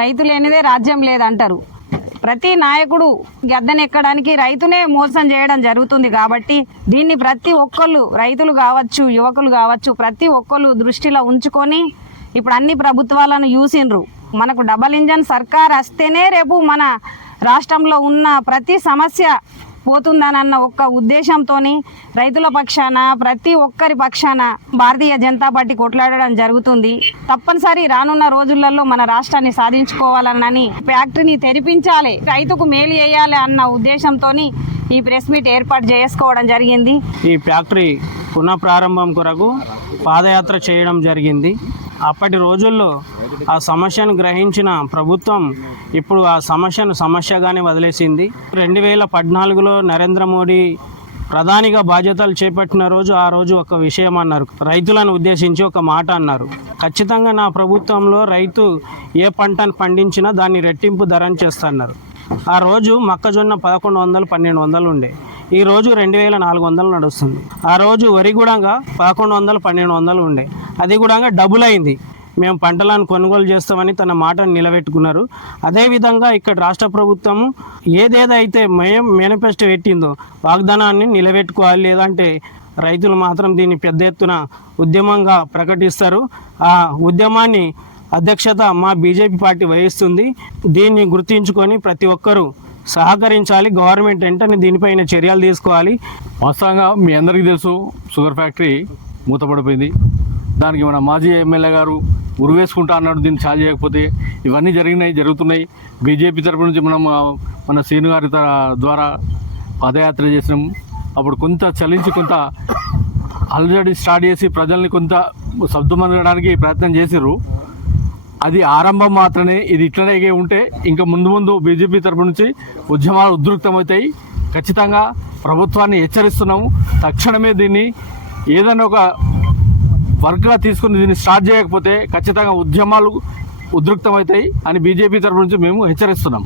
రైతు లేనిదే రాజ్యం లేదంటారు. ప్రతి నాయకుడు గద్దెనెక్కడానికి రైతునే మోసం చేయడం జరుగుతుంది. కాబట్టి దీన్ని ప్రతి ఒక్కళ్ళు, రైతులు కావచ్చు, యువకులు కావచ్చు, ప్రతి ఒక్కళ్ళు దృష్టిలో ఉంచుకొని ఇప్పుడు అన్ని ప్రభుత్వాలను చూసిండ్రు. మనకు డబల్ ఇంజన్ సర్కార్ వస్తేనే రేపు మన రాష్ట్రంలో ఉన్న ప్రతి సమస్య పోతుందనన్న ఒక్క ఉద్దేశంతో రైతుల పక్షాన, ప్రతి ఒక్కరి పక్షాన భారతీయ జనతా పార్టీ కొట్లాడడం జరుగుతుంది. తప్పనిసరి రానున్న రోజులలో మన రాష్ట్రాన్ని సాధించుకోవాలనని, ఫ్యాక్టరీని తెరిపించాలి, రైతుకు మేలు చేయాలి అన్న ఉద్దేశంతో ఈ ప్రెస్ మీట్ ఏర్పాటు చేసుకోవడం జరిగింది. ఈ ఫ్యాక్టరీ పునఃప్రారంభం కొరకు పాదయాత్ర చేయడం జరిగింది. అప్పటి రోజుల్లో ఆ సమస్యను గ్రహించిన ప్రభుత్వం ఇప్పుడు ఆ సమస్యను సమస్యగానే వదిలేసింది. 2014లో నరేంద్ర మోడీ ప్రధానిగా బాధ్యతలు చేపట్టిన రోజు ఆ రోజు ఒక విషయం అన్నారు, రైతులను ఉద్దేశించి ఒక మాట అన్నారు. ఖచ్చితంగా నా ప్రభుత్వంలో రైతు ఏ పంటను పండించినా దాన్ని రెట్టింపు ధరని చేస్తున్నారు. ఆ రోజు మొక్కజొన్న 1100, 1200 ఉండే, ఈరోజు 2400 నడుస్తుంది. ఆ రోజు వరి కూడా 1100, 1200 ఉండే, అది కూడా డబుల్ అయింది. మేము పంటలను కొనుగోలు చేస్తామని తన మాటను నిలబెట్టుకున్నారు. అదేవిధంగా ఇక్కడ రాష్ట్ర ప్రభుత్వం ఏదేదైతే మేనిఫెస్టో పెట్టిందో వాగ్దానాన్ని నిలబెట్టుకోవాలి, లేదంటే రైతులు మాత్రం దీన్ని పెద్ద ఎత్తున ఉద్యమంగా ప్రకటిస్తారు. ఆ ఉద్యమాన్ని అధ్యక్షత మా బీజేపీ పార్టీ వహిస్తుంది. దీన్ని గుర్తించుకొని ప్రతి ఒక్కరూ సహకరించాలి. గవర్నమెంట్ వెంటనే దీనిపైన చర్యలు తీసుకోవాలి. వాస్తవంగా మీ అందరికీ తెలుసు, షుగర్ ఫ్యాక్టరీ మూతపడిపోయింది. దానికి మన మాజీ ఎమ్మెల్యే గారు ఉరివేసుకుంటా అన్నాడు, దీన్ని చాలు చేయకపోతే. ఇవన్నీ జరుగుతున్నాయి. బీజేపీ తరపు నుంచి మన శ్రీను గారి ద్వారా పాదయాత్ర చేసినాం. అప్పుడు కొంత చలించి కొంత ఆల్రెడీ స్టార్ట్ చేసి ప్రజల్ని కొంత సర్దుమనగడానికి ప్రయత్నం చేసిర్రు. అది ఆరంభం మాత్రమే. ఇది ఇట్లనే ఉంటే ఇంకా ముందు బీజేపీ తరపు నుంచి ఉద్యమాలు ఉధృతమవుతాయి. ఖచ్చితంగా ప్రభుత్వాన్ని హెచ్చరిస్తున్నాము. తక్షణమే దీన్ని ఏదైనా ఒక వర్క్గా తీసుకుని దీన్ని స్టార్ట్ చేయకపోతే ఖచ్చితంగా ఉద్యమాలు ఉధృతమవుతాయి అని బీజేపీ తరపు నుంచి మేము హెచ్చరిస్తున్నాం.